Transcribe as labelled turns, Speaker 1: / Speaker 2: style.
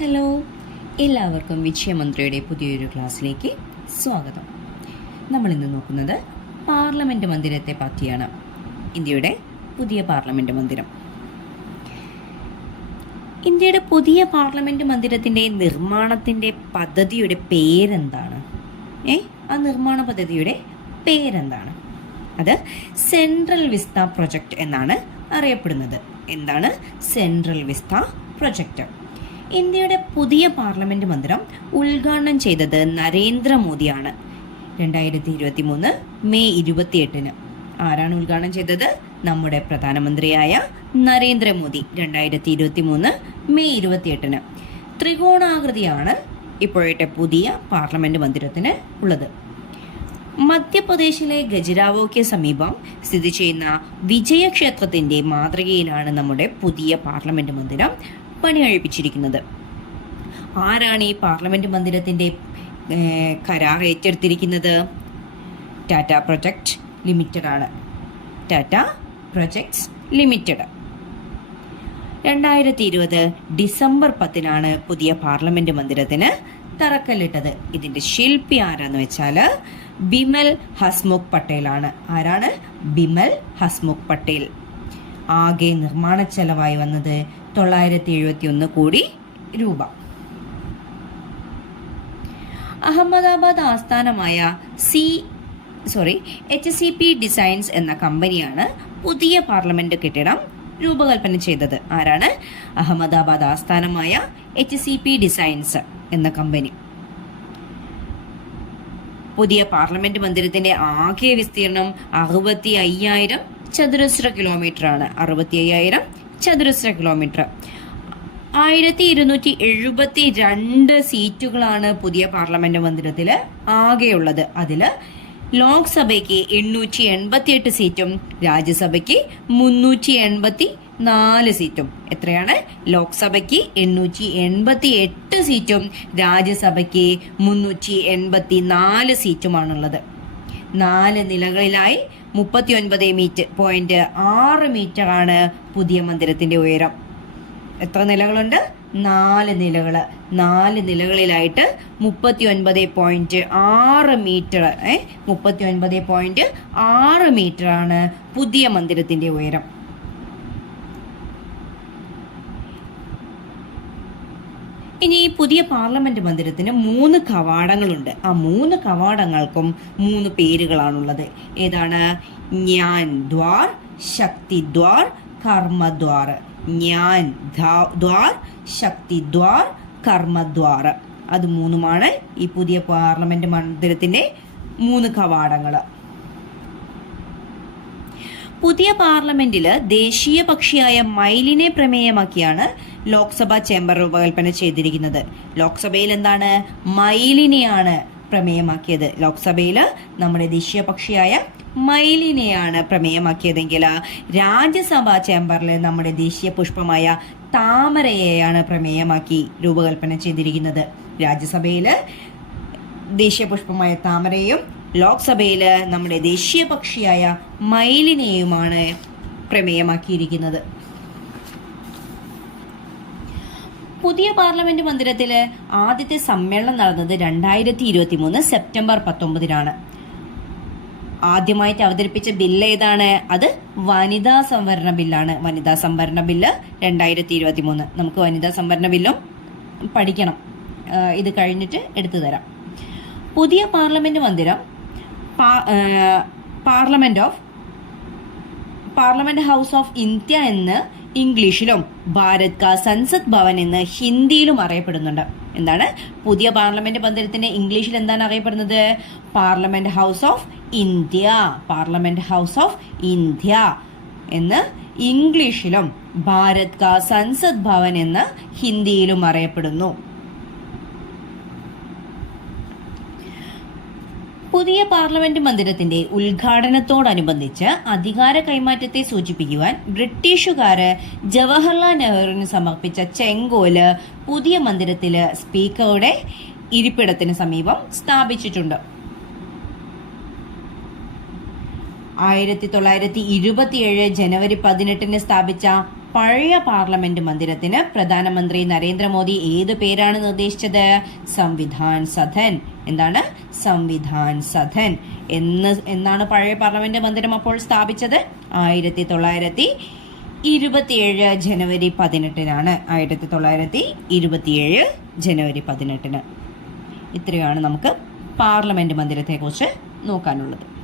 Speaker 1: Hello. എല്ലാവർക്കും വിജയമന്ത്രിയുടെ പുതിയൊരു ക്ലാസ്സിലേക്ക് സ്വാഗതം. നമ്മൾ ഇന്ന് നോക്കുന്നത് പാർലമെന്റ് മന്ദിരത്തെ പറ്റിയാണ്. ഇന്ത്യയുടെ പുതിയ പാർലമെന്റ് മന്ദിരം. ഇന്ത്യയുടെ പുതിയ പാർലമെന്റ് മന്ദിരത്തിന്റെ നിർമ്മാണത്തിന്റെ പദ്ധതിയുടെ പേരെന്താണ്? ഏ? ആ നിർമ്മാണ പദ്ധതിയുടെ പേരെന്താണ്? അത് സെൻട്രൽ വിസ്ത പ്രൊജക്റ്റ് എന്നാണ് അറിയപ്പെടുന്നത്. എന്താണ് സെൻട്രൽ വിസ്ത പ്രൊജക്ട്? ഇന്ത്യയുടെ പുതിയ പാർലമെന്റ് മന്ദിരം ഉദ്ഘാടനം ചെയ്തത് നരേന്ദ്രമോദിയാണ്. രണ്ടായിരത്തി ഇരുപത്തി മൂന്ന് മെയ് ഇരുപത്തിയെട്ടിന്. ആരാണ് ഉദ്ഘാടനം ചെയ്തത്? നമ്മുടെ പ്രധാനമന്ത്രിയായ നരേന്ദ്രമോദി രണ്ടായിരത്തി ഇരുപത്തി മൂന്ന് മെയ് ഇരുപത്തിയെട്ടിന്. ത്രികോണാകൃതിയാണ് ഇപ്പോഴത്തെ പുതിയ പാർലമെന്റ് മന്ദിരത്തിന് ഉള്ളത്. മധ്യപ്രദേശിലെ ഗജരാവോയ്ക്ക് സമീപം സ്ഥിതി ചെയ്യുന്ന വിജയക്ഷേത്രത്തിന്റെ മാതൃകയിലാണ് നമ്മുടെ പുതിയ പാർലമെന്റ് മന്ദിരം പണികഴിപ്പിച്ചിരിക്കുന്നത് ആരാണ് ഈ പാർലമെന്റ് മന്ദിരത്തിന്റെ കരാർ ഏറ്റെടുത്തിരിക്കുന്നത്? ടാറ്റ പ്രൊജക്ട് ലിമിറ്റഡ് ആണ്. Tata projects limited. രണ്ടായിരത്തി ഇരുപത് ഡിസംബർ പത്തിനാണ് പുതിയ പാർലമെന്റ് മന്ദിരത്തിന് തറക്കല്ലിട്ടത്. ഇതിന്റെ ശില്പി ആരാന്ന് വെച്ചാൽ ബിമൽ ഹസ്മുഖ് പട്ടേലാണ്. ആരാണ്? ബിമൽ ഹസ്മുഖ് പട്ടേൽ. ആകെ നിർമ്മാണ ചെലവായി വന്നത് തൊള്ളായിരത്തി എഴുപത്തി ഒന്ന് കോടി രൂപ. അഹമ്മദാബാദ് ആസ്ഥാനമായ C sorry H C P designs എന്ന കമ്പനിയാണ് പുതിയ പാർലമെന്റ് കെട്ടിടം രൂപകൽപ്പന ചെയ്തത്. ആരാണ്? അഹമ്മദാബാദ് ആസ്ഥാനമായ എച്ച് സി പി ഡിസൈൻസ് എന്ന കമ്പനി. പുതിയ പാർലമെന്റ് മന്ദിരത്തിന്റെ ആകെ വിസ്തീർണം അറുപത്തി അയ്യായിരം ചതുരശ്ര കിലോമീറ്റർ ആണ് അറുപത്തി അയ്യായിരം ചതുരശ്ര കിലോമീറ്റർ. ആയിരത്തി ഇരുന്നൂറ്റി എഴുപത്തി രണ്ട് സീറ്റുകളാണ് പുതിയ പാർലമെന്റ് മന്ദിരത്തിൽ ആകെയുള്ളത്. അതിൽ ലോക്സഭയ്ക്ക് എണ്ണൂറ്റി എൺപത്തി എട്ട് സീറ്റും രാജ്യസഭയ്ക്ക് മുന്നൂറ്റി എൺപത്തി നാല് സീറ്റും. എത്രയാണ്? ലോക്സഭയ്ക്ക് എണ്ണൂറ്റി എൺപത്തി എട്ട് സീറ്റും രാജ്യസഭയ്ക്ക് മുന്നൂറ്റി എൺപത്തി നാല് സീറ്റുമാണുള്ളത്. നാല് നിലകളിലായി മുപ്പത്തി ഒൻപത് മീറ്റർ പോയിന്റ് ആറ് മീറ്റർ ആണ് പുതിയ മന്ദിരത്തിന്റെ ഉയരം. എത്ര നിലകളുണ്ട്? നാല് നിലകൾ നാല് നിലകളിലായിട്ട് മുപ്പത്തി ഒൻപത് പോയിന്റ് ആറ് മീറ്റർ ഏ മുപ്പത്തി ഒൻപത് പോയിന്റ് ആറ് മീറ്റർ ആണ് പുതിയ മന്ദിരത്തിന്റെ ഉയരം. ഇനി ഈ പുതിയ പാർലമെന്റ് മന്ദിരത്തിന് മൂന്ന് കവാടങ്ങളുണ്ട്. ആ മൂന്ന് കവാടങ്ങൾക്കും മൂന്ന് പേരുകളാണുള്ളത്. ഏതാണ്? ഞാൻ ദ്വാർ ശക്തി ദ്വാർ കർമ്മദ്വാർ ഞാൻ ദ്വാർ ശക്തി ദ്വാർ കർമ്മദ്വാർ അത് മൂന്നുമാണ് ഈ പുതിയ പാർലമെന്റ് മന്ദിരത്തിന്റെ മൂന്ന് കവാടങ്ങൾ പുതിയ പാർലമെന്റിൽ ദേശീയ പക്ഷിയായ മയിലിനെ പ്രമേയമാക്കിയാണ് ലോക്സഭ ചേംബർ രൂപകൽപ്പന ചെയ്തിരിക്കുന്നത്. ലോക്സഭയിൽ എന്താണ്? മയിലിനെയാണ് പ്രമേയമാക്കിയത്. ലോക്സഭയിൽ നമ്മുടെ ദേശീയ പക്ഷിയായ മയിലിനെയാണ് പ്രമേയമാക്കിയതെങ്കിൽ രാജ്യസഭാ ചേംബറിൽ നമ്മുടെ ദേശീയ പുഷ്പമായ താമരയെയാണ് പ്രമേയമാക്കി രൂപകൽപ്പന ചെയ്തിരിക്കുന്നത്. രാജ്യസഭയിൽ ദേശീയ പുഷ്പമായ താമരയും ലോക്സഭയിൽ നമ്മുടെ ദേശീയ പക്ഷിയായ മയിലിനെയുമാണ് പ്രമേയമാക്കിയിരിക്കുന്നത്. പുതിയ പാർലമെന്റ് മന്ദിരത്തിൽ ആദ്യത്തെ സമ്മേളനം നടന്നത് രണ്ടായിരത്തി ഇരുപത്തി മൂന്ന് സെപ്റ്റംബർ പത്തൊമ്പതിനാണ്. ആദ്യമായിട്ട് അവതരിപ്പിച്ച ബില്ല് ഏതാണ്? അത് വനിതാ സംവരണ ബില്ലാണ്. വനിതാ സംവരണ ബില്ല് രണ്ടായിരത്തി ഇരുപത്തി മൂന്ന് നമുക്ക് വനിതാ സംവരണ ബില്ലും പഠിക്കണം. ഇത് കഴിഞ്ഞിട്ട് എടുത്തു തരാം. പുതിയ പാർലമെന്റ് മന്ദിരം parliament of parliament house of India എന്ന് ഇംഗ്ലീഷിലും ഭാരത് കാ സൻസദ് ഭവൻ എന്ന് ഹിന്ദിയിലും അറിയപ്പെടുന്നുണ്ട്. എന്താണ്? പുതിയ പാർലമെന്റ് മന്ദിരത്തിന് ഇംഗ്ലീഷിൽ എന്താണ് അറിയപ്പെടുന്നത്? Parliament house of India. Parliament house of India എന്ന് ഇംഗ്ലീഷിലും ഭാരത് കാ സൻസദ് ഭവൻ എന്ന് ഹിന്ദിയിലും അറിയപ്പെടുന്നു. പുതിയ പാർലമെന്റ് മന്ദിരത്തിന്റെ ഉദ്ഘാടനത്തോടനുബന്ധിച്ച് അധികാര കൈമാറ്റത്തെ സൂചിപ്പിക്കുവാൻ ബ്രിട്ടീഷുകാര് ജവഹർലാൽ നെഹ്റുവിന് സമർപ്പിച്ച ചെങ്കോൽ പുതിയ മന്ദിരത്തിൽ സ്പീക്കറുടെ ഇരിപ്പിടത്തിന് സമീപം സ്ഥാപിച്ചിട്ടുണ്ട്. ആയിരത്തി തൊള്ളായിരത്തി ഇരുപത്തിയേഴ് ജനുവരി പതിനെട്ടിന് സ്ഥാപിച്ച പഴയ പാർലമെന്റ് മന്ദിരത്തിന് പ്രധാനമന്ത്രി നരേന്ദ്രമോദി ഏത് പേരാണ് നിർദ്ദേശിച്ചത്? സംവിധാൻ സധൻ എന്താണ്? സംവിധാൻ സധൻ എന്ന് എന്നാണ് പഴയ പാർലമെന്റ് മന്ദിരം അപ്പോൾ സ്ഥാപിച്ചത്? ആയിരത്തി തൊള്ളായിരത്തി ഇരുപത്തിയേഴ് ജനുവരി പതിനെട്ടിനാണ്. ആയിരത്തി തൊള്ളായിരത്തി ഇരുപത്തിയേഴ് ജനുവരി പതിനെട്ടിന്. ഇത്രയാണ് നമുക്ക് പാർലമെന്റ് മന്ദിരത്തെക്കുറിച്ച് നോക്കാനുള്ളത്.